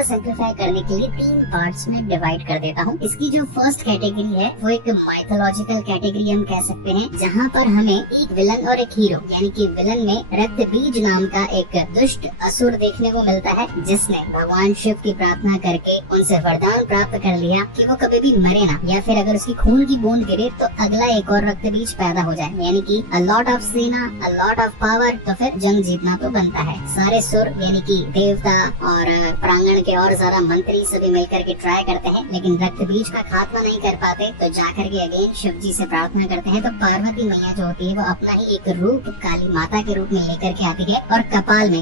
थोड़ा सिंप्लीफाई करने के लिए 3 पार्ट्स में डिवाइड कर देता हूँ। इसकी जो फर्स्ट कैटेगरी है वो एक माइथोलॉजिकल कैटेगरी हम कह सकते हैं, जहाँ पर हमें एक विलन और एक हीरो, यानी कि विलन में रक्तबीज नाम का एक दुष्ट असुर देखने को मिलता है, जिसने भगवान शिव की प्रार्थना करके उनसे वरदान प्राप्त कर लिया कि वो कभी भी मरे ना, या फिर अगर उसकी खून की बूंद गिरे तो अगला एक और रक्तबीज पैदा हो जाए, यानी कि अ लॉट ऑफ सेना, अ लॉट ऑफ पावर, तो फिर जंग जीतना तो बनता है। सारे सुर यानी कि देवता और प्रांगण के और सारा मंत्री सभी मिलकर के ट्राई करते हैं, लेकिन रक्तबीज का खात्मा नहीं कर पाते। तो जाकर के अगेन शिव जी से प्रार्थना करते हैं, तो पार्वती मैया जो होती है वो अपना ही एक रूप काली माता के रूप में लेकर के आती है, और कपाल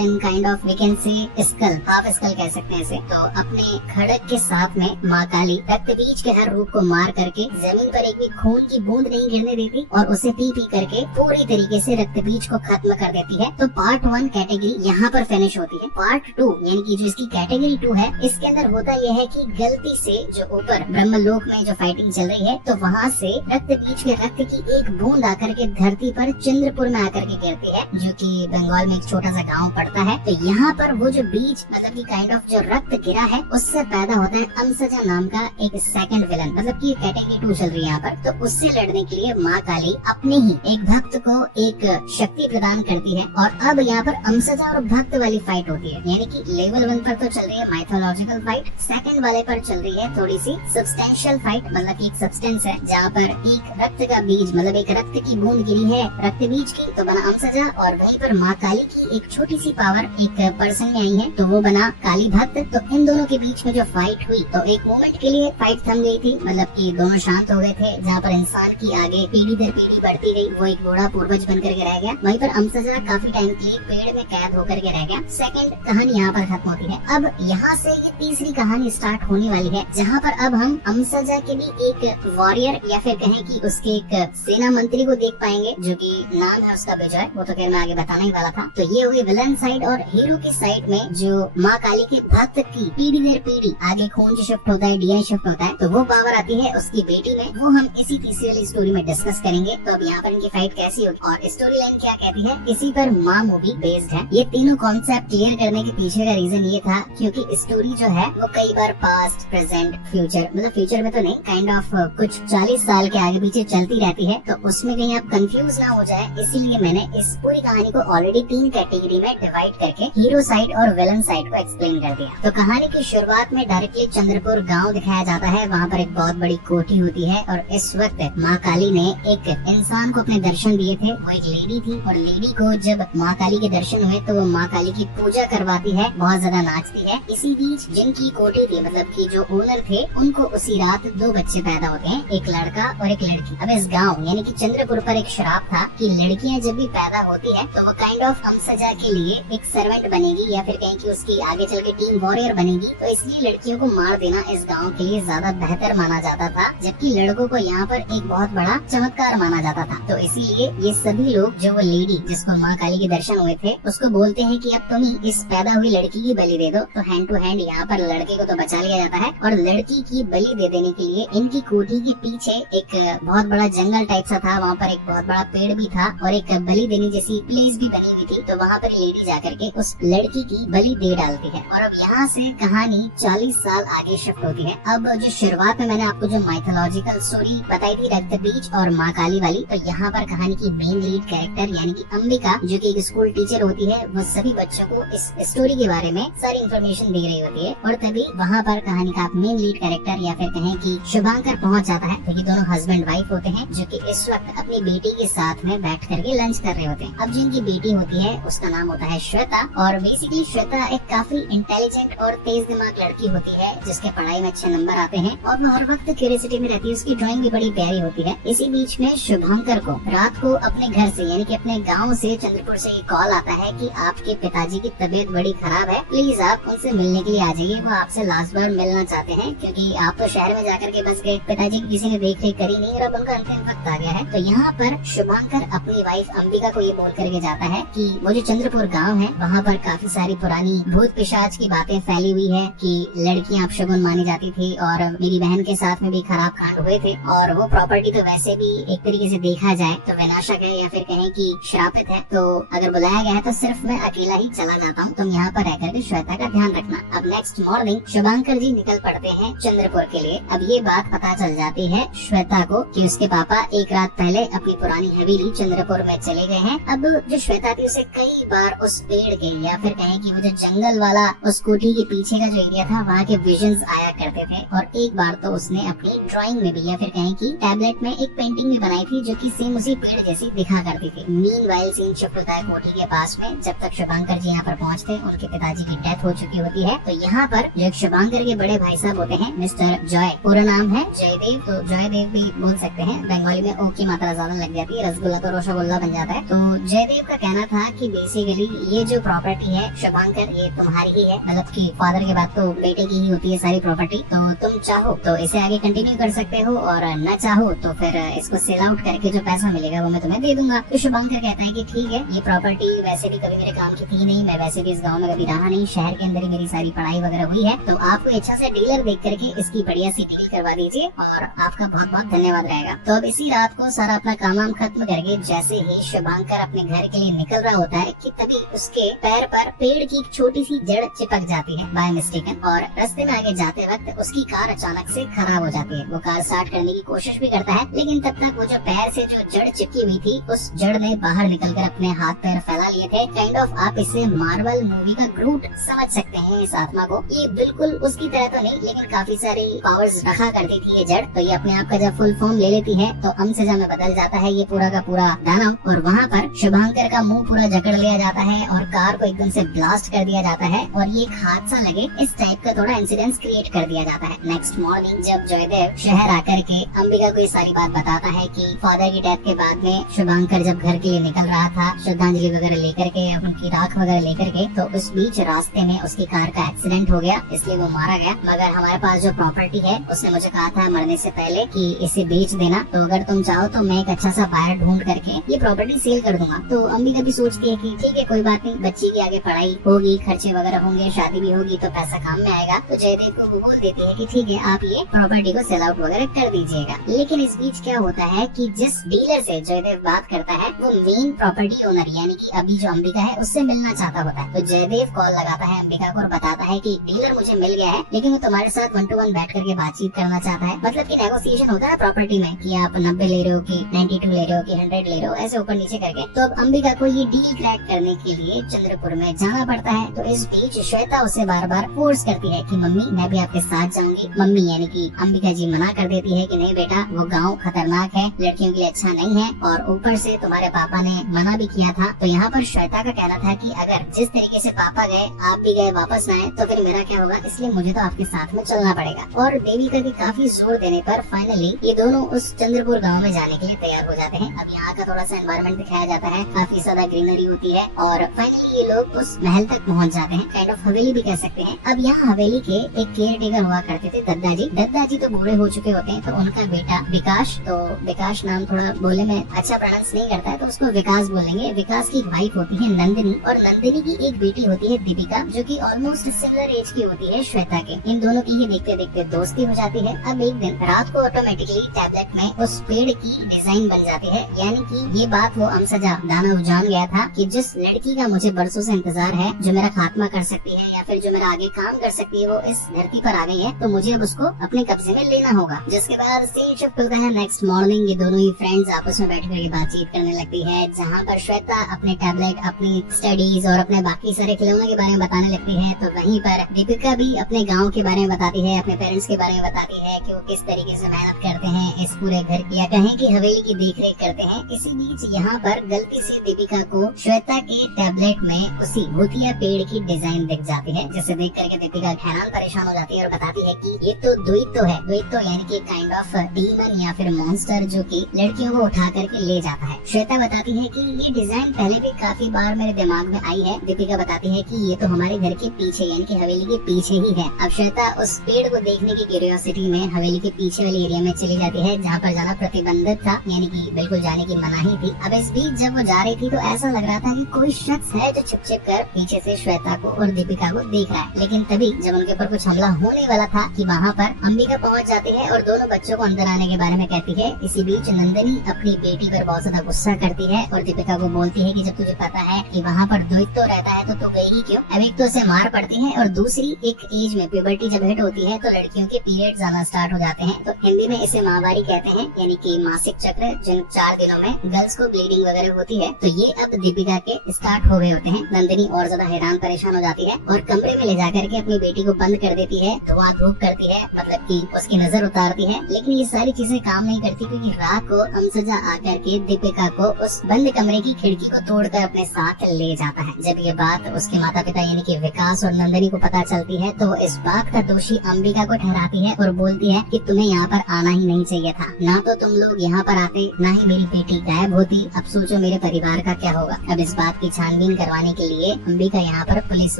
in kind of we can say skull, half skull कह सकते हैं इसे, तो अपने खड़ग के साथ में माँ काली रक्तबीज के हर रूप को मार करके जमीन पर एक भी खून की बूंद नहीं गिरने देती, और उसे पी करके पूरी तरीके से रक्तबीज को खत्म कर देती है। तो पार्ट 1 कैटेगरी यहाँ पर फिनिश होती है। पार्ट 2 यानी कि जो इसकी कैटेगरी 2 है, इसके अंदर होता यह है कि गलती से जो ऊपर ब्रह्मलोक में जो फाइटिंग चल रही है, तो वहाँ से रक्तबीज के रक्त की एक बूंद आकर के धरती पर चंद्रपुर में आकर के गिरती है, जो कि बंगाल में एक छोटा सा गाँव पड़ता है। तो यहाँ पर वो जो बीज मतलब की काइंड ऑफ जो रक्त गिरा है, उससे पैदा होता है अमसजा नाम का एक सेकंड विलन, मतलब की कैटेगरी 2 चल रही है यहाँ पर। तो उससे लड़ने के लिए माँ काली अपने ही एक भक्त को एक शक्ति प्रदान करती है, और अब यहाँ पर अमसजा और भक्त वाली फाइट होती है, यानी कि लेवल 1 पर तो चल रही है माइथोलॉजिकल फाइट, सेकंड वाले पर चल रही है थोड़ी सी सब्सटेंशियल फाइट, मतलब एक सब्सटेंस है जहाँ पर एक रक्त का बीज मतलब एक रक्त की बूंद गिरी है रक्त बीज की, तो बना अमसजा, और वहीं पर माँ काली की एक छोटी सी पावर एक पर्सन में आई है, तो वो बना काली भक्त। तो इन दोनों के बीच में जो फाइट हुई, तो एक मोमेंट के लिए फाइट थम गई थी, मतलब कि दोनों शांत हो गए थे, जहाँ पर इंसान की आगे पीढ़ी दर पीढ़ी बढ़ती गई, वो एक बूढ़ा पूर्वज बनकर के रह गया, वहीं पर अमसजा काफी टाइम के लिए पेड़ में कैद होकर के रह गया। सेकंड कहानी यहाँ पर खत्म होती है। अब यहाँ से ये तीसरी कहानी स्टार्ट होने वाली है, जहाँ पर अब हम अमसजा के भी एक वॉरियर या फिर कहें कि उसके एक सेना मंत्री को देख पाएंगे, जो कि नाम है उसका विजय, वो तो खैर मैं आगे बताने ही वाला था। तो ये हुई विलन साइड, और हीरो की साइड में जो माँ काली के भक्त की पीढ़ी दर पीढ़ी आगे खून शिफ्ट होता है, डीएनए शिफ्ट होता है, तो वो पावर आती है उसकी बेटी में, वो हम इसी तीसरी वाली स्टोरी में डिस्कस करेंगे। तो अब यहाँ पर इनकी फाइट कैसी होगी और स्टोरी लाइन क्या कहती है, इसी पर माँ मूवी बेस्ड है। ये तीनों कॉन्सेप्ट क्लियर करने के पीछे का रीजन ये था क्योंकि स्टोरी जो है वो कई बार पास्ट, प्रेजेंट, फ्यूचर, मतलब फ्यूचर में तो नहीं, काइंड ऑफ कुछ 40 साल के आगे पीछे चलती रहती है, तो उसमें कहीं आप कंफ्यूज ना हो जाए, इसीलिए मैंने इस पूरी कहानी को ऑलरेडी 3 कैटेगरी में डिवाइड करके हीरो साइड और विलन साइड को एक्सप्लेन कर दिया। तो कहानी की शुरुआत में डायरेक्टली चंद्रपुर गाँव दिखाया जाता है, वहाँ पर एक बहुत बड़ी कोठी होती है, और इस वक्त माँ काली ने एक इंसान को अपने दर्शन दिए थे, वो एक लेडी थी, और लेडी को जब माँ काली के दर्शन हुए तो वो माँ काली की पूजा करवाती है, बहुत ज्यादा नाचती है। इसी बीच जिनकी कोठी थी, मतलब कि जो ओनर थे, उनको उसी रात 2 बच्चे पैदा होते हैं, एक लड़का और एक लड़की। अब इस गांव यानी कि चंद्रपुर पर एक श्राप था कि लड़कियां जब भी पैदा होती है तो वो काइंड ऑफ अमसजा के लिए एक सर्वेंट बनेगी, या फिर कहें कि उसकी आगे चल के टीम वॉरियर बनेगी, तो इसलिए लड़कियों को मार देना इस गाँव के लिए ज्यादा बेहतर माना जाता था, जबकि लड़कों को यहाँ पर एक बहुत बड़ा चमत्कार माना जाता था। तो इसीलिए ये सभी लोग, जो वो लेडी जिसको माँ काली के दर्शन हुए थे, उसको बोलते हैं कि अब तुम ही इस पैदा हुई लड़की की बलि दे दो। तो हैंड टू हैंड यहाँ पर लड़के को तो बचा लिया जाता है, और लड़की की बलि दे देने के लिए इनकी कोठी के पीछे एक बहुत बड़ा जंगल टाइप सा था, वहाँ पर एक बहुत बड़ा पेड़ भी था, और एक बलि देने जैसी प्लेस भी बनी हुई थी, तो वहाँ पर लेडी जाकर के उस लड़की की बलि दे डालती है। और अब यहाँ से कहानी 40 साल आगे शिफ्ट होती है। अब जो शुरुआत में मैंने आपको जो माइथोलॉजिकल स्टोरी बताई थी रक्तबीज और माँ काली वाली, तो यहाँ पर कहानी की मेन लीड कैरेक्टर यानी कि अंबिका, जो कि एक स्कूल टीचर होती है, वो सभी बच्चों को इस स्टोरी के बारे में सारी इन्फॉर्मेशन दे रही होती है, और तभी वहाँ पर कहानी का मेन लीड कैरेक्टर या फिर कहें कि शुभांकर पहुँच जाता है। तो ये दोनों हस्बैंड वाइफ होते हैं, जो कि इस वक्त अपनी बेटी के साथ में बैठ करके लंच कर रहे होते हैं। अब जिनकी बेटी होती है उसका नाम होता है श्वेता, और बेसिकली श्वेता एक काफी इंटेलिजेंट और तेज दिमाग लड़की होती है, जिसके पढ़ाई में अच्छे नंबर आते हैं, और वो हर वक्त क्यूरियोसिटी में रहती है, उसकी ड्राइंग भी बड़ी प्यारी होती है। इसी बीच में शुभांकर को रात को अपने घर से यानी कि अपने गाँव से चंद्रपुर से कॉल आता है कि आपके पिताजी की तबीयत बड़ी खराब है, प्लीज आप उनसे मिलने के लिए आ जाइए, वो आपसे लास्ट बार मिलना चाहते हैं, क्योंकि आप तो शहर में जाकर के बस गए, पिताजी की किसी ने देख रेख करी नहीं, और अब उनका अंतिम वक्त आ गया है। तो यहाँ पर शुभांकर अपनी वाइफ अंबिका को ये बोल करके जाता है कि वो जो चंद्रपुर गाँव है, वहाँ पर काफी सारी पुरानी भूत पिशाच की बातें फैली हुई है कि लड़कियाँ अपशगुन मानी जाती थी, और मेरी बहन के साथ में भी खराब कांड हुए थे, और वो प्रॉपर्टी तो वैसे भी एक तरीके से देखा जाए तो विनाशक है, या फिर कहें कि श्रापित है, तो अगर बुलाया गया है तो सिर्फ मैं अकेला ही चला जाता हूँ, तुम यहाँ पर रहकर के श्वेता का ध्यान ध्यान रखना। अब नेक्स्ट मॉर्निंग शुभांकर जी निकल पड़ते हैं चंद्रपुर के लिए। अब ये बात पता चल जाती है श्वेता को कि उसके पापा एक रात पहले अपनी पुरानी हवेली चंद्रपुर में चले गए हैं। अब जो श्वेता थी उसे कई बार उस पेड़ के या फिर कहें कि वो जो जंगल वाला उस कोठी के पीछे का जो एरिया था वहाँ के विजन्स आया करते थे, और एक बार तो उसने अपनी ड्राइंग में भी या फिर कहें कि टैबलेट में एक पेंटिंग भी बनाई थी जो कि सेम उसी पेड़ जैसी दिखा करती थी। मीनवाइल सीन शिफ्ट होता है कोठी के पास में। जब तक शुभांकर जी यहाँ पर पहुँचते हैं उनके पिताजी की डेथ हो चुकी होती है। तो यहाँ पर जो शुभांकर के बड़े भाई साहब होते हैं मिस्टर जॉय, पूरा नाम है जयदेव, तो जयदेव भी बोल सकते हैं, बंगाली में ओ की मात्रा ज्यादा लग जाती है, रसगुल्ला तो रोशगुल्ला बन जाता है। तो जयदेव का कहना था कि बेसिकली ये जो प्रॉपर्टी है शुभांकर ये तुम्हारी ही है, मतलब कि फादर के बाद तो बेटे की ही होती है सारी प्रॉपर्टी। तो तुम चाहो तो इसे आगे कंटिन्यू कर सकते हो और न चाहो तो फिर इसको सेल आउट करके जो पैसा मिलेगा वो मैं तुम्हें दे दूंगा। तो शुभांकर कहता है कि ठीक है, ये प्रॉपर्टी वैसे भी कभी मेरे काम की थी नहीं, मैं वैसे भी इस गाँव में कभी रहा नहीं, शहर के अंदर ही मेरी सारी पढ़ाई वगैरह हुई है, तो आपको अच्छा से डीलर देख करके इसकी बढ़िया सी डील करवा दीजिए और आपका बहुत बहुत धन्यवाद रहेगा। तो अब इसी रात को सारा अपना काम खत्म करके जैसे ही शुभांकर अपने घर के लिए निकल रहा होता है कि तभी उसके पैर पर पेड़ की एक छोटी सी जड़ चिपक जाती है बाय मिस्टेकन, और रास्ते में आगे जाते वक्त उसकी कार अचानक से खराब हो जाती है। वो कार स्टार्ट करने की कोशिश भी करता है, लेकिन तब तक वो जो पैर से जो जड़ चिपकी हुई थी उस जड़ ने बाहर निकलकर अपने हाथ पैर फैला लिए थे। काइंड ऑफ आप इसे मार्वल मूवी का ग्रूट समझ सकते हैं इस आत्मा को। ये बिल्कुल उसकी तरह तो नहीं, लेकिन काफी सारी पावर्स रखा करती थी ये जड़। तो ये अपने आप का जब फुल फॉर्म ले लेती है तो अमसजा में बदल जाता है ये पूरा का पूरा दानव, और वहाँ पर शुभांकर का मुंह पूरा जकड़ लिया जाता है और कार को एकदम से ब्लास्ट कर दिया जाता है, और ये एक हादसा लगे इस टाइप का थोड़ा इंसिडेंस क्रिएट कर दिया जाता है। नेक्स्ट मॉर्निंग जब जयदेव शहर आकर के अंबिका को ये सारी बात बताता है कि फादर की डेथ के बाद में शुभांकर जब घर के लिए निकल रहा था श्रद्धांजलि वगैरह लेकर के, उनकी राख वगैरह लेकर के, तो उस बीच रास्ते में उसकी कार का एक्सीडेंट हो गया, इसलिए वो मारा गया। मगर हमारे पास जो प्रॉपर्टी है उसने मुझे कहा था मरने से पहले कि इसे बेच देना, तो अगर तुम चाहो तो मैं एक अच्छा सा बायर ढूंढ करके ये प्रॉपर्टी सेल कर दूंगा। तो अंबिका भी सोचती है कि ठीक है कोई बात नहीं, बच्ची की आगे पढ़ाई होगी, खर्चे वगैरह होंगे, शादी भी होगी तो पैसा काम में आएगा। तो जयदेव को वो बोल देती है कि ठीक है आप ये प्रॉपर्टी को सेल आउट वगैरह कर दीजिएगा। लेकिन इस बीच क्या होता है कि जिस डीलर से जयदेव बात करता है वो मेन प्रॉपर्टी ओनर यानी कि अभी जो अंबिका है उससे मिलना चाहता होता है। तो जयदेव कॉल लगाता है अंबिका को और बताता है कि डीलर मुझे मिल गया है, लेकिन वो तुम्हारे साथ 1 to 1 बैठ करके बातचीत करना चाहता है। मतलब कि नेगोशिएशन होता है प्रॉपर्टी में कि आप 90 ले रहे हो कि 92 ले रहे हो कि 100 ले रहे हो, ऐसे ऊपर नीचे करके। तो अब अंबिका को ये डील क्रैक करने के लिए चंद्रपुर में जाना पड़ता है। तो इस बीच श्वेता उसे बार बार फोर्स करती है कि मम्मी मैं भी आपके साथ जाऊंगी। मम्मी यानी कि अंबिका जी मना कर देती है कि नहीं बेटा वो गाँव खतरनाक है, लड़कियों के लिए अच्छा नहीं है, और ऊपर से तुम्हारे पापा ने मना भी किया था। तो यहाँ पर श्वेता का कहना था कि अगर जिस तरीके से पापा गए आप भी गए वापस आए तो फिर मेरा क्या होगा, इसलिए मुझे तो आपके साथ में चलना पड़ेगा। और देविका के काफी जोर देने पर फाइनली ये दोनों उस चंद्रपुर गांव में जाने के लिए तैयार हो जाते हैं। अब यहाँ का थोड़ा सा एनवायरनमेंट दिखाया जाता है, काफी ज्यादा ग्रीनरी होती है, और फाइनली ये लोग उस महल तक पहुँच जाते हैं, काइंड ऑफ हवेली भी कह सकते हैं। अब यहाँ हवेली के एक केयर टेकर हुआ करते थे दद्दा जी तो बूढ़े हो चुके होते हैं। तो उनका बेटा विकास, तो विकास नाम थोड़ा बोलने में अच्छा प्रोनाउंस नहीं करता है तो उसको विकास बोलेंगे। विकास की वाइफ होती है नंदिनी, और नंदिनी की एक बेटी होती है दीपिका जो कि ऑलमोस्ट सिमिलर एज की होती है श्वेता के। इन दोनों की ही देखते देखते दोस्ती हो जाती है। अब एक दिन रात को ऑटोमेटिकली टैबलेट में उस पेड़ की डिजाइन बन जाती है, यानी कि ये बात वो अमसजा दानव जान गया था कि जिस लड़की का मुझे बरसों से इंतजार है, जो मेरा खात्मा कर सकती है या फिर जो मेरा आगे काम कर सकती है, वो इस धरती पर आ गई है, तो मुझे अब उसको अपने कब्जे में लेना होगा। जिसके बाद सीन शिफ्ट होता है नेक्स्ट मॉर्निंग। ये दोनों ही फ्रेंड्स आपस में बैठ कर बातचीत करने लगती है, जहाँ पर श्वेता अपने टैबलेट, अपनी स्टडीज और अपने बाकी सारे खिलौनों के बारे में बताने लगती है। तो वहीं पर दीपिका भी अपने गांव के बारे में बताती है, अपने पेरेंट्स के बारे में बताती है कि वो किस तरीके से मेहनत करते हैं इस पूरे घर की या कहें कि हवेली की देखरेख करते हैं। इसी बीच यहाँ पर गलती से दीपिका को श्वेता के टैबलेट में उसी भूतिया पेड़ की डिजाइन दिख जाती है, जिसे देख करके दीपिका हैरान परेशान हो जाती है और बताती है कि ये तो द्वैतो है। द्वैतो यानी कि काइंड ऑफ डीमन या फिर मॉन्स्टर जो कि लड़कियों को उठा करके ले जाता है। श्वेता बताती है कि ये डिजाइन पहले भी काफी बार मेरे दिमाग में आई है। दीपिका बताती है कि ये तो हमारे घर के पीछे यानी कि हवेली के पीछे ही है। अब श्वेता उस पेड़ को देखने की क्यूरियोसिटी में हवेली के पीछे वाले एरिया में चली जाती है, जहाँ पर जाना प्रतिबंधित था, यानी कि बिल्कुल जाने की मनाही थी। अब इस बीच जब वो जा रही थी तो ऐसा लग रहा था कि कोई शख्स है जो छिप छिप कर पीछे से श्वेता को और दीपिका को देख रहा है। लेकिन तभी जब उनके ऊपर कुछ हमला होने वाला था कि वहाँ पर अंबिका पहुँच जाती है और दोनों बच्चों को अंदर आने के बारे में कहती है। इसी बीच नंदिनी अपनी बेटी पर बहुत ज्यादा गुस्सा करती है और दीपिका को बोलती है कि जब तुझे पता है कि वहाँ पर द्वैतो रहता है तो तू गई ही क्यों? अब एक तो उसे मार पड़ती है, और दूसरी एक एज में प्यूबर्टी जब हिट होती है तो लड़कियों के पीरियड्स आना स्टार्ट हो जाते हैं। तो हिंदी में इसे माहवारी कहते हैं, यानी कि मासिक चक्र, जिन 4 दिनों में गर्ल्स को ब्लीडिंग वगैरह होती है। तो ये अब दीपिका के स्टार्ट हो गए होते हैं। नंदिनी और ज्यादा हैरान परेशान हो जाती है और कमरे में ले जाकर के अपनी बेटी को बंद कर देती है, धुआं धूप करती है, मतलब कि उसकी नजर उतारती है। लेकिन ये सारी चीजें काम नहीं करती, क्योंकि रात को अमसजा आकर के दीपिका को उस बंद कमरे की खिड़की को तोड़कर अपने साथ ले जाता है। जब ये बात उसके माता पिता यानी कि विकास और नंदिनी को पता चलती है तो इस बात का दोषी अंबिका को ठहराती है और बोलती है कि तुम्हें यहाँ पर आना ही नहीं चाहिए था, ना तो तुम लोग यहाँ पर आते, ना ही मेरी बेटी गायब होती। अब सोचो मेरे परिवार का क्या होगा। अब इस बात की छानबीन करवाने के लिए अंबिका यहाँ पर पुलिस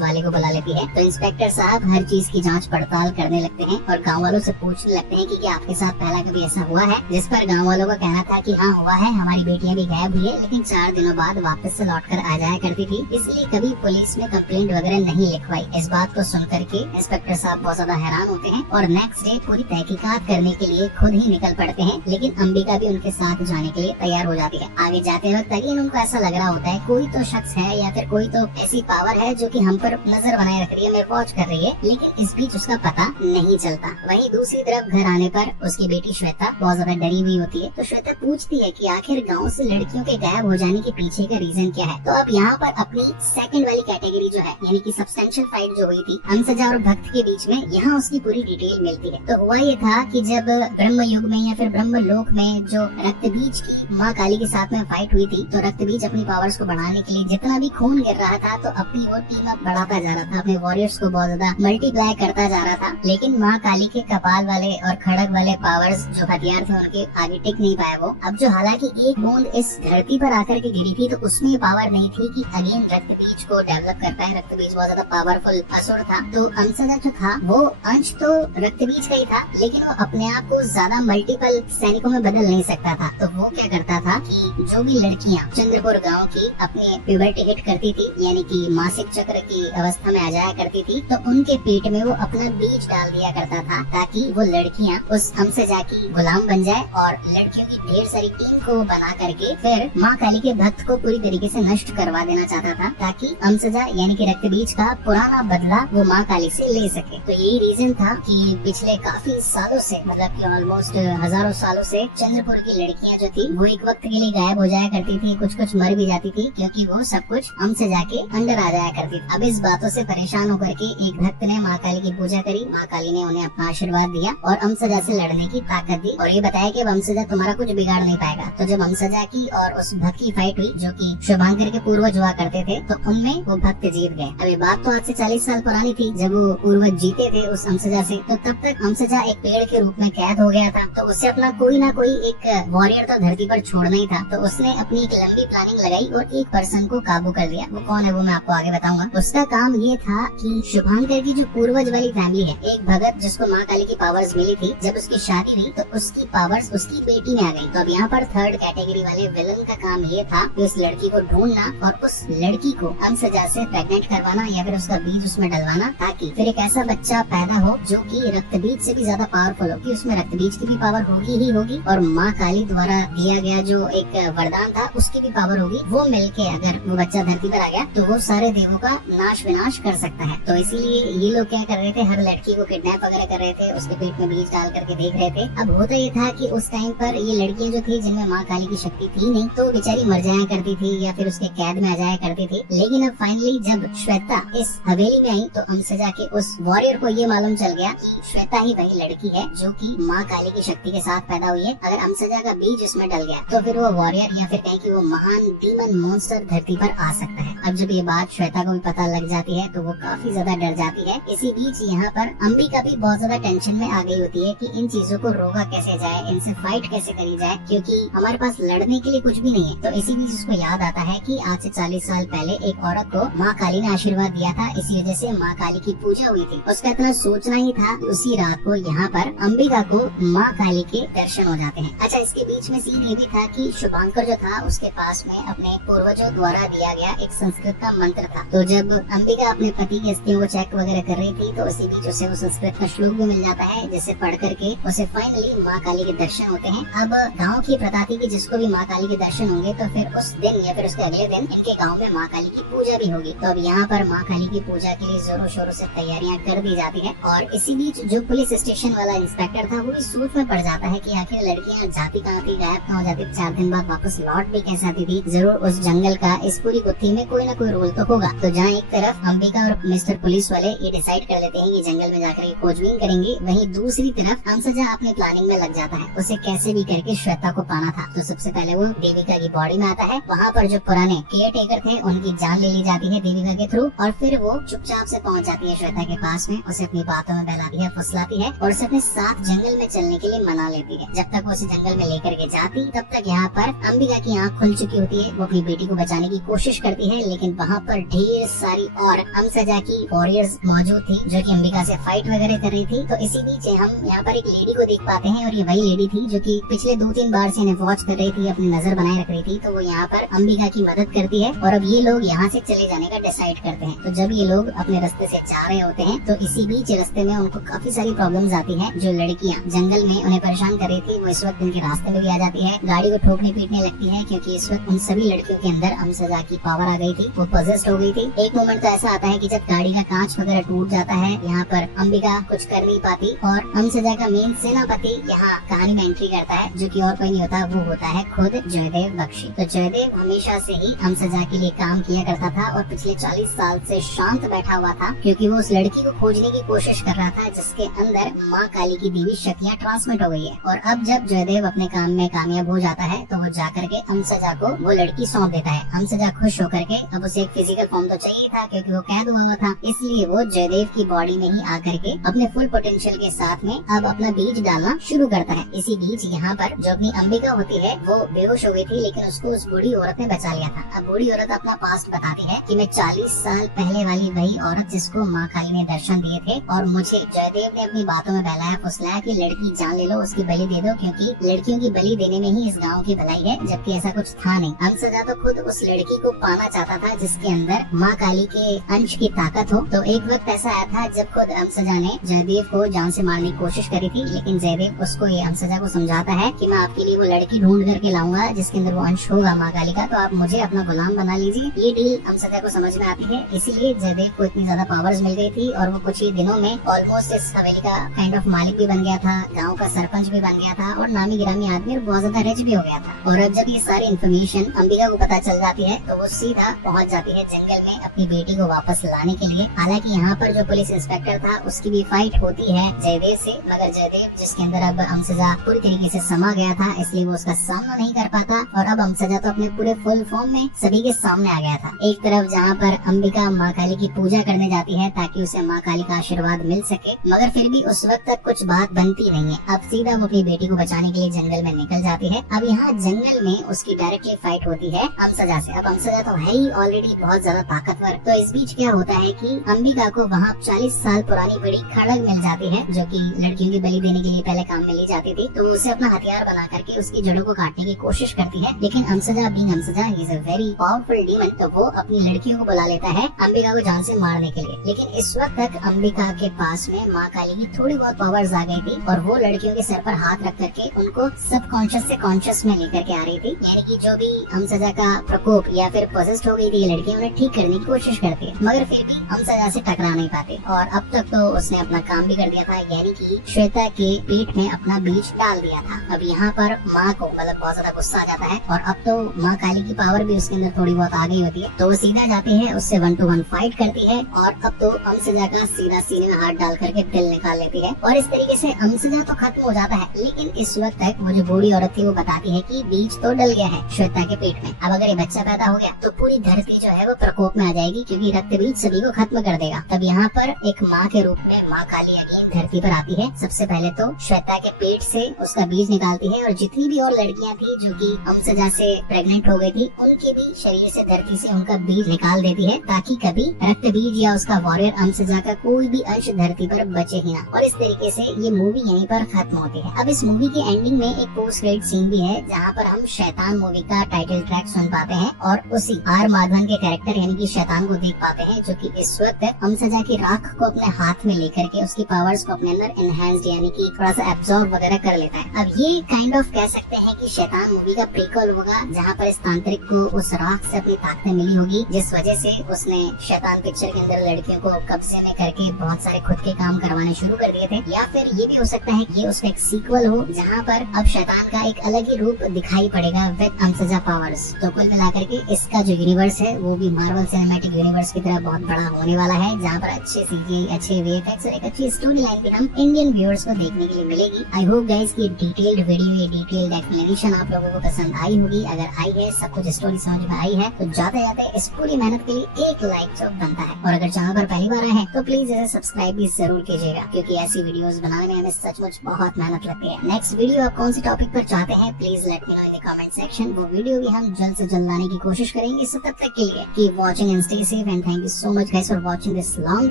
वाले को बुला लेती है। तो इंस्पेक्टर साहब हर चीज की जाँच पड़ताल करने लगते हैं और गाँव वालों से पूछने लगते हैं कि क्या आपके साथ पहला कभी ऐसा हुआ है। जिस पर गाँव वालों का कहना था कि हाँ हुआ है, हमारी बेटियां भी गायब हुई है, लेकिन 4 दिनों बाद वापस से लौट कर आ जाया करती थी, इसलिए कभी पुलिस में कंप्लेंट वगैरह नहीं लिखवाई। इस बात को सुन करके इंस्पेक्टर साहब बहुत ज्यादा हैरान होते हैं और नेक्स्ट डे पूरी तहकीकात करने के लिए खुद ही निकल पड़ते हैं। लेकिन अंबिका भी उनके साथ जाने के लिए तैयार हो जाती है। आगे जाते वक्त अगेन उनको ऐसा लग रहा होता है कोई तो शख्स है या फिर कोई तो ऐसी पावर है जो कि हम पर नजर बनाए रख रही है, हमें वॉच कर रही है, लेकिन इस बीच उसका पता नहीं चलता। वहीं दूसरी तरफ घर आने पर उसकी बेटी श्वेता बहुत ज्यादा डरी हुई होती है। तो श्वेता पूछती है कि आखिर गाँव से लड़कियों के गायब हो जाने के पीछे का रीजन क्या है। तो अब यहाँ पर अपनी सेकंड वाली कैटेगरी जो है, यानी कि सब्सटेंशियल फाइट जो हुई थी अमसजा और भक्त के बीच में, यहाँ उसकी पूरी डिटेल मिलती है। तो हुआ ये था कि जब ब्रह्म युग में या फिर ब्रह्म लोक में जो रक्त बीज की माँ काली के साथ में फाइट हुई थी, तो रक्त बीज अपनी पावर्स को बढ़ाने के लिए जितना भी खून गिर रहा था तो अपनी वो टीम अप बढ़ाता जा रहा था, अपने वॉरियर्स को बहुत ज्यादा मल्टीप्लाई करता जा रहा था। लेकिन माँ काली के कपाल वाले और खड़ग वाले पावर्स जो हथियार थे उनके आगे टिक नहीं पाया वो। अब जो हालांकि एक बूंद इस धरती पर आकर के गिरी थी तो उसमें ये पावर नहीं थी कि अगेन रक्त बीज को डेवलप करता है। रक्त बीज बहुत ज्यादा पावरफुल असुर था। तो अमसजा जो था वो अंश तो रक्त बीज का ही था, लेकिन वो अपने आप को ज्यादा मल्टीपल सैनिकों में बदल नहीं सकता था। तो वो क्या करता था कि जो भी लड़कियां चंद्रपुर गांव की अपने प्यूबर्टी हिट करती थी, यानी कि मासिक चक्र की अवस्था में आ जाया करती थी, तो उनके पेट में वो अपना बीज डाल दिया करता था ताकि वो लड़कियां उस अमसजा की गुलाम बन जाए और लड़कियों की ढेर सारी टीम को बना करके फिर माँ काली के भक्त को पूरी तरीके से नष्ट करवा देना चाहता था, ताकि अमसजा यानी कि रक्त बीज का पुराना बदला वो माँ काली से ले सके। तो यही रीजन था कि पिछले काफी सालों से, मतलब कि ऑलमोस्ट हजारों सालों से चंद्रपुर की लड़कियां जो थी वो एक वक्त के लिए गायब हो जाया करती थी, कुछ कुछ मर भी जाती थी, क्योंकि वो सब कुछ अमसजा के अंडर आ जाया करती थी। अब इस बातों से परेशान होकर के एक भक्त ने माँ काली की पूजा करी, माँ काली ने उन्हें अपना आशीर्वाद दिया और अमसजा से लड़ने की ताकत दी और ये बताया कि अब अमसजा तुम्हारा कुछ बिगाड़ नहीं पाएगा। तो जब अमसजा की और उस भक्त की फाइट हुई जो कि शुभांकर के पूर्वज हुआ करते थे, तो उनमें वो भक्त जीत गए। अब ये बात तो आज से 40 साल पुरानी थी जब वो पूर्वज जीते थे उस अमसजा से। तो तब तक अमसजा एक पेड़ के रूप में कैद हो गया था, तो उससे अपना कोई ना कोई एक वॉरियर तो धरती पर छोड़ना ही था। तो उसने अपनी एक लंबी प्लानिंग लगाई और एक पर्सन को काबू कर लिया। वो कौन है वो मैं आपको आगे बताऊंगा। उसका काम ये था कि शुभांकर की जो पूर्वज वाली फैमिली है, एक भगत जिसको माँ काली की पावर्स मिली थी, जब उसकी शादी हुई तो उसकी पावर्स उसकी बेटी में आ गई। तो अब यहाँ पर थर्ड कैटेगरी वाले विलन का काम ये था कि उस लड़की को ढूंढना और उस लड़की को अमसजा से प्रेग्नेंट करवाना या फिर उसका बीज उसमें डलवाना, ताकि फिर एक ऐसा बच्चा पैदा हो जो कि रक्त बीज से भी ज्यादा पावरफुल हो, कि उसमें रक्त बीज की भी पावर होगी ही होगी और माँ काली द्वारा दिया गया जो एक वरदान था उसकी भी पावर होगी। वो मिलके अगर वो बच्चा धरती पर आ गया तो वो सारे देवों का नाश विनाश कर सकता है। तो इसीलिए ये लोग क्या कर रहे थे, हर लड़की को किडनैप वगैरह कर रहे थे, उसके पेट में बीज डाल करके देख रहे थे। अब होता ये था कि उस टाइम पर ये लड़कियां जो थी जिनमें माँ काली की शक्ति थी नहीं, तो बेचारी मर जाया करती थी या फिर उसके कैद में आ जाया करती थी। लेकिन अब फाइनली जब श्वेता इस हवेली में आई तो अमसजा के उस वॉरियर को ये मालूम चल गया कि श्वेता ही वही लड़की है जो कि माँ काली की शक्ति के साथ पैदा हुई है। अगर अमसजा का बीज इसमें डल गया तो फिर वो वॉरियर या फिर कहीं कि वो महान डीमन मॉन्स्टर धरती पर आ सकता है। अब जब ये बात श्वेता को भी पता लग जाती है तो वो काफी ज्यादा डर जाती है। इसी बीच यहाँ पर अंबिका भी बहुत ज्यादा टेंशन में आ गई होती है कि इन चीजों को रोका कैसे जाए, इनसे फाइट कैसे करी जाए, क्योंकि हमारे पास लड़ने के लिए कुछ भी नहीं है। तो इसी बीच उसको याद आता है कि आज से 40 साल पहले एक औरत को माँ काली ने आशीर्वाद दिया था, इसी वजह से माँ काली की पूजा हुई थी। उसका इतना सोचना ही था कि उसी रात को यहाँ पर अंबिका को माँ काली के दर्शन हो जाते हैं। अच्छा, इसके बीच में सीन ये भी था कि शुभांकर जो था उसके पास में अपने पूर्वजों द्वारा दिया गया एक संस्कृत का मंत्र था। तो जब अंबिका अपने पति की अस्थियों को चेक वगैरह कर रही थी तो उसी बीच उसे वो संस्कृत का श्लोक भी मिल जाता है, जिसे पढ़ करके उसे फाइनली माँ काली के दर्शन होते हैं। अब गाँव की प्रथा थी कि जिसको भी माँ काली के दर्शन होंगे तो फिर उस दिन या फिर उसके अगले दिन इनके गाँव में माँ काली की पूजा भी होगी। तो अब यहाँ पर माँ काली की पूजा के लिए जोरों शोरों से तैयारियां कर दी जाती है। और इसी बीच जो पुलिस स्टेशन वाला इंस्पेक्टर था वो इस सोच में पड़ जाता है कि आखिर लड़कियां जाती कहाँ थी, गायब कहाँ हो जाती, 4 दिन बाद वापस लौट भी कैसे आती थी। जरूर उस जंगल का इस पूरी गुत्थी में कोई ना कोई रोल तो होगा। तो जहाँ एक तरफ अंबिका और मिस्टर पुलिस वाले ये डिसाइड कर लेते हैं कि जंगल में जाकर खोजबीन करेंगे, वहीं दूसरी तरफ हमसजा अपनी प्लानिंग में लग जाता है। उसे कैसे भी करके श्वेता को पाना था। तो सबसे पहले वो देविका की बॉडी में आता है। वहाँ पर जो पुराने केयर टेकर थे उनकी जान ले ली जाती है देविका के थ्रू, और फिर वो चुपचाप से पहुँच जाती है श्वेता के पास में, उसे अपनी बातों में बहलाती है, फुसलाती है और उसे अपने साथ जंगल में चलने के लिए मना लेती है। जब तक वो उसे जंगल में लेकर के जाती तब तक यहाँ पर अंबिका की आँख खुल चुकी होती है। वो अपनी बेटी को बचाने की कोशिश करती है, लेकिन वहाँ पर ढेर सारी और हमसजा की वॉरियर्स मौजूद थी जो कि अंबिका से फाइट वगैरह कर रही थी। तो इसी बीच हम यहाँ पर एक लेडी को देख पाते हैं, और ये वही लेडी थी जो कि पिछले 2-3 बार से इन्हें वॉच कर रही थी, अपनी नजर बनाए रख रही थी। तो वो यहाँ पर अंबिका की मदद करती है और अब ये लोग यहाँ से चले जाने का डिसाइड करते हैं। तो जब ये लोग अपने रास्ते से जा रहे होते हैं तो इसी बीच रास्ते में उनको काफी सारी प्रॉब्लम्स आती हैं। जो लड़कियाँ जंगल में उन्हें परेशान कर रही थी वो इस वक्त उनके रास्ते में भी आ जाती है, गाड़ी को ठोकने पीटने लगती है, क्योंकि इस वक्त उन सभी लड़कियों के अंदर हमसजा की पावर आ गई थी, वो पॉजेस्ड हो गई थी। एक मोमेंट तो ऐसा आता है कि जब गाड़ी का कांच वगैरह टूट जाता है, यहाँ पर अंबिका कुछ कर नहीं पाती और हमसजा का मेन सेनापति यहाँ कहानी में एंट्री करता है, जो कि और कोई नहीं होता, वो होता है खुद जयदेव बख्शी। तो जयदेव हमेशा से ही हमसजा के लिए काम किया करता था और पिछले 40 साल से शांत बैठा हुआ था, क्योंकि वो उस लड़की को खोजने की कोशिश कर रहा था जिसके अंदर माँ काली की देवी शक्तियाँ ट्रांसमिट हो गई है। और अब जब जयदेव अपने काम में कामयाब हो जाता है तो वो जाकर के हमसजा को वो लड़की सौंप देता है। हमसजा खुश होकर के, अब उसे एक फिजिकल फॉर्म तो चाहिए था क्योंकि वो कैद हुआ था, इसलिए वो जयदेव की बॉडी में ही आकर के अपने फुल पोटेंशियल के साथ में अब अपना बीज डालना शुरू करता है। इसी बीच यहाँ पर जो अपनी अंबिका होती है वो बेहोश हो गई थी, लेकिन उसको उस बूढ़ी औरत ने बचा लिया था। अब बूढ़ी औरत अपना पास्ट बताती है कि मैं 40 साल पहले वाली वही औरत जिसको माँ काली ने दर्शन दिए थे, और मुझे जयदेव ने अपनी बातों में बहलाया फुसलाया कि लड़की जान ले लो, उसकी बलि दे दो, क्योंकि लड़कियों की बलि देने में ही इस गाँव की भलाई है, जबकि ऐसा कुछ था नहीं। हमसजा तो खुद उस लड़की को पाना चाहता था जिसके अंदर माँ काली के अंश की ताकत हो। तो एक वक्त ऐसा आया था जब खुद हमसजा ने जयदेव को जान से मारने की कोशिश करी थी, लेकिन जयदेव उसको ये हमसजा को समझाता है कि मैं आपके लिए वो लड़की ढूंढ करके लाऊंगा जिसके अंदर वो अंश होगा माँ काली का, तो आप मुझे अपना गुलाम बना लीजिए। ये डील हमसजा को समझ में आती है, इसीलिए जयदेव को इतनी ज्यादा पावर्स मिल गई थी और वो कुछ ही दिनों में ऑलमोस्ट इस हवेली का काइंड ऑफ मालिक भी बन गया था, गाँव का सरपंच भी बन गया था और नामी गिरामी आदमी और बहुत ज्यादा रिच भी हो गया था। और अब जब ये सारी इन्फॉर्मेशन अंबिका को पता चल जाती है तो वो सीधा पहुंच जाती है जंगल में अपनी बेटी को वापस लाने के लिए। हालांकि यहाँ पर जो पुलिस इंस्पेक्टर था उसकी भी फाइट होती है जयदेव से, मगर जयदेव जिसके अंदर अब हमसजा पूरी तरीके से समा गया था, इसलिए वो उसका सामना नहीं कर पाता और अब हमसजा तो अपने पूरे फुल फॉर्म में सभी के सामने आ गया था। एक तरफ जहाँ पर अंबिका माँ काली की पूजा करने जाती है ताकि उसे माँ काली का आशीर्वाद मिल सके, मगर फिर भी उस वक्त तक कुछ बात बनती नहीं है। अब सीधा वो अपनी बेटी को बचाने के लिए जंगल में निकल जाती है। अब यहाँ जंगल में उसकी डायरेक्टली फाइट होती है हमसजा से। अब हमसजा तो है ही ऑलरेडी बहुत ज्यादा ताकतवर, तो इस बीच क्या होता है कि अंबिका को वहाँ 40 साल पुरानी बड़ी खड़ग मिल जाती है जो कि लड़कियों की बलि देने के लिए पहले काम में ली जाती थी। तो उसे अपना हथियार बना करके उसकी जड़ों को काटने की कोशिश करती है, लेकिन हमसजा बीइंग हमसजा ही is a very powerful demon, तो वो अपनी लड़कियों को बुला लेता है अंबिका को जान से मारने के लिए। लेकिन इस वक्त तक अंबिका के पास में माँ काली की थोड़ी बहुत पावर्स आ गई थी और वो लड़कियों के सर पर हाथ रख करके उनको सबकॉन्शियस से कॉन्शियस में लेकर के आ रही थी, यानी कि जो भी हमसजा का प्रकोप या फिर पोजेस्ड हो गई थी ये लड़कियां उन्हें ठीक करने की कोशिश करती है, मगर फिर भी हमसजा से टकरा नहीं पाते। और अब तक तो उसने अपना काम भी कर दिया था, यानी कि श्वेता के पेट में अपना बीज डाल दिया था। अब यहाँ पर माँ को मतलब बहुत ज्यादा गुस्सा आ जाता है और अब तो माँ काली की पावर भी उसके अंदर थोड़ी बहुत आ गई होती है, तो वो सीधा जाती है उससे 1-to-1 फाइट करती है और अब तो हमसजा का सीधा सीने में हाथ डाल करके दिल निकाल लेती है और इस तरीके से हमसजा तो खत्म हो जाता है। लेकिन इस वक्त तक वो जो बूढ़ी औरत थी वो बताती है कि बीज तो डल गया है श्वेता के पेट में, अब अगर ये बच्चा पैदा हो गया तो पूरी धरती जो है वो प्रकोप में आ जाएगी, क्योंकि रक्त बीज सभी को खत्म कर देगा। तब यहाँ पर एक माँ के रूप में माँ काली अगेन धरती पर आती है। सबसे पहले तो श्वेता के पेट से उसका बीज निकालती है और जितनी भी और लड़कियाँ थी जो कि हमसजा से प्रेग्नेंट हो गई थी उनके भी शरीर से धरती से उनका बीज निकाल देती है, ताकि कभी रक्त बीज या उसका वॉरियर हमसजा का कोई भी अंश धरती पर बचे ही ना। और इस तरीके से ये मूवी यहीं पर खत्म होती है। अब इस मूवी के एंडिंग में एक पोस्ट क्रेडिट सीन भी है जहाँ पर हम शैतान मूवी का टाइटल ट्रैक सुन पाते हैं और उसी आर माधवन के कैरेक्टर यानी कि शैतान को देख पाते हैं, जो कि इस वक्त हमसजा की राख को अपने हाथ में लेकर के उसकी पावर्स को अपने अंदर एनहांस्ड यानी कि थोड़ा सा एब्जॉर्ब वगैरह कर लेता है। अब ये काइंड ऑफ कह सकते हैं कि शैतान मूवी का प्रीक्वल होगा, जहाँ पर इस तांत्रिक को उस राख से अपनी ताकतें मिली होगी जिस वजह से उसने शैतान पिक्चर के अंदर लड़कियों को कब्जे में करके बहुत सारे खुद के काम करवाने शुरू कर दिए थे, या फिर ये भी हो सकता है ये उसका एक सीक्वल हो जहाँ पर अब शैतान का एक अलग ही रूप दिखाई पड़ेगा विद अनसजा पावर्स। तो कुल मिलाकर के इसका जो यूनिवर्स है वो भी मार्वल सिनेमैटिक यूनिवर्स की तरह बहुत बड़ा होने वाला है, जहाँ पर अच्छे सीजीआई, अच्छे वीएफएक्स और एक अच्छी स्टोरी लाइन भी हम इंडियन व्यूअर्स को देखने के लिए मिलेगी। आई होप गाइस की डिटेल्ड वीडियो, ये डिटेल्ड एक्सप्लेनेशन आप लोगों को पसंद आई होगी। अगर आई है, सब कुछ स्टोरी समझ में आई है, तो जाते जाते इस पूरी मेहनत के लिए एक लाइक जो बनता है। और अगर चैनल पर पहली बार आए हैं तो प्लीज इसे सब्सक्राइब भी जरूर कीजिएगा, क्योंकि ऐसी वीडियोस बनाने में हमें सचमुच बहुत मेहनत लगती है। नेक्स्ट वीडियो आप कौन सी टॉपिक पर चाहते हैं, please let me know in the comment section. वो वीडियो भी हम जल्द से जल्द लाने की कोशिश करेंगे। सो तब तक के लिए keep watching and stay safe and thank you so much guys for watching this long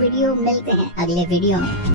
video. मिलते हैं अगले वीडियो में।